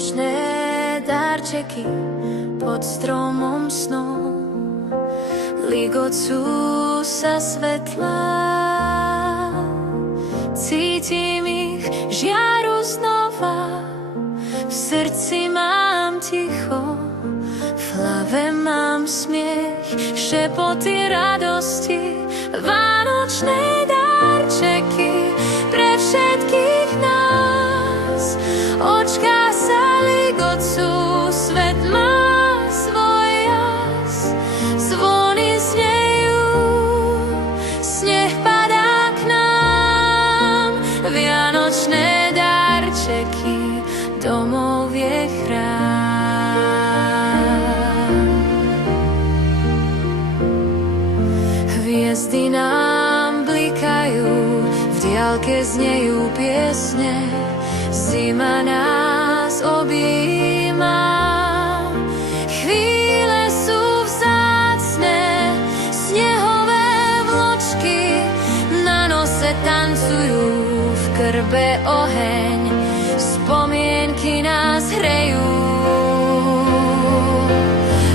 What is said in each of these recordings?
Vianočné darčeky pod stromom snov ligocú sa svetlá. Cítim ich žiaru znova, v srdci mám ticho, v hlave mám smiech, šepoty radosti, vánočné darčeky pre všetkých nás. Očká sa ligocú, svet má svoj jas, zvony znejú, sneh padá k nám. Vianočné darčeky, domov je chrám. Hviezdy nám blikajú, v diaľke znejú piesne, zima nás objíma. Chvíle sú vzácne, snehové vločky na nose tancujú, v krbe oheň, spomienky nás hrejú.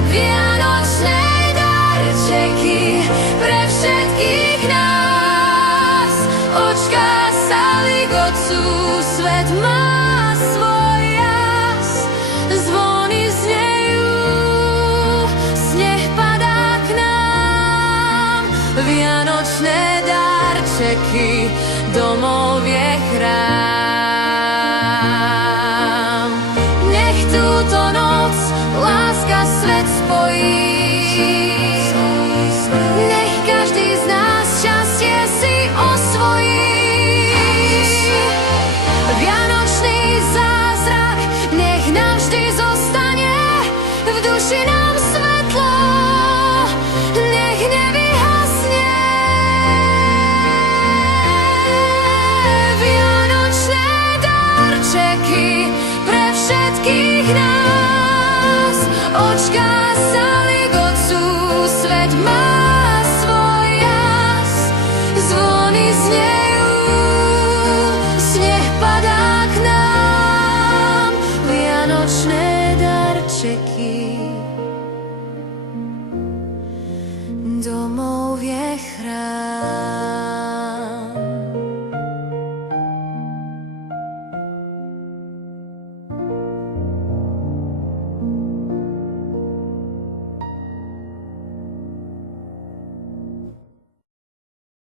Vianočné darčeky pre všetkých nás, očká sa ligocú, svet má svoj jas, zvony znejú, sneh padá k nám. Vianočné darčeky, domov je